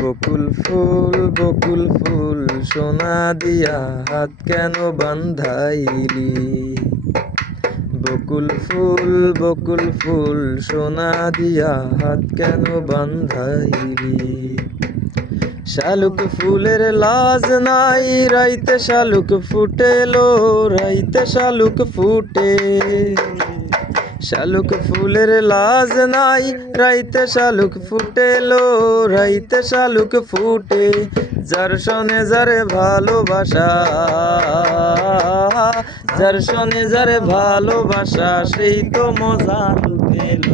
বকুল ফুল সোনা দিয়া হাত কেন বান্ধাইলি? বকুল ফুল সোনা দিয়া হাত কেন বান্ধাইলি? শালুক ফুলের লাজ নাই, রাইতে শালুক ফুটেলো, রাইতে শালুক ফুটে। শালুক ফুলের লাজ নাই, রাইতে শালুক ফুটেলো, রাইতে শালুক ফুটে। যার সনে যারে ভালোবাসা, যার সনে যারে ভালোবাসা, সেই তো মজা পেল।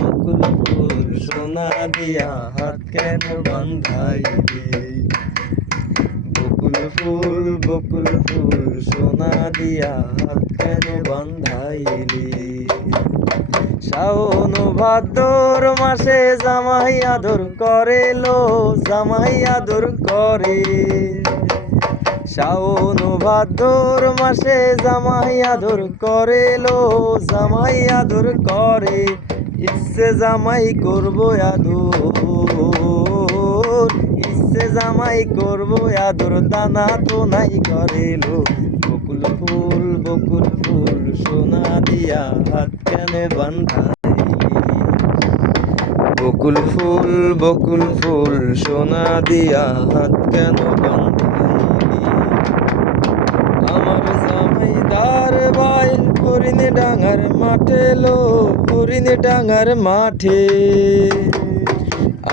বকুল ফুল সোনা দিয়া হাত কেন বান্ধাইলি? বকুল ফুল সোনা দিয়া হাত কেন বান্ধাইলি? শাওন ভাদ্র মাসে জামাই আদর করে লো, জামাই আদর করে। শাওন ভাদ্র মাসে জামাই আদর করে লো, জামাই আদর করে। ইচ্ছে জামাই করবো আদর, ইচ্ছে জামাই করবো আদর, দানা তো নাই করে লো। বকুল ফুল সোনা দিয়া হাত কেন বান্ধাইলি? বকুল ফুল সোনা দিয়া হাত কেন বান্ধাইলি? আমার জামাইদার ভাই হরিণ ডাঙার মাঠে লো, হরিণ ডাঙার মাঠে।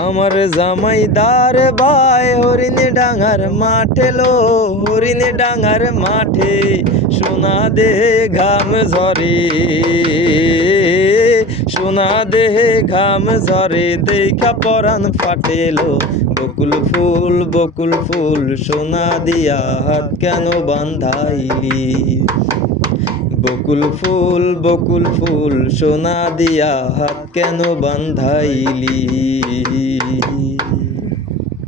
আমার জামাইদার ভাই হরিণ ডাঙার মাঠে লো, হরিণ ডাঙার মাঠে। সোনা দেহে ঘাম ঝরে, সোনা দেহে ঘাম ঝরে, দেখা পরাণ ফাটেলো। বকুল ফুল সোনা দিয়া হাত কেন বান্ধাইলি? বকুল ফুল সোনা দিয়া হাত কেন বান্ধাইলি?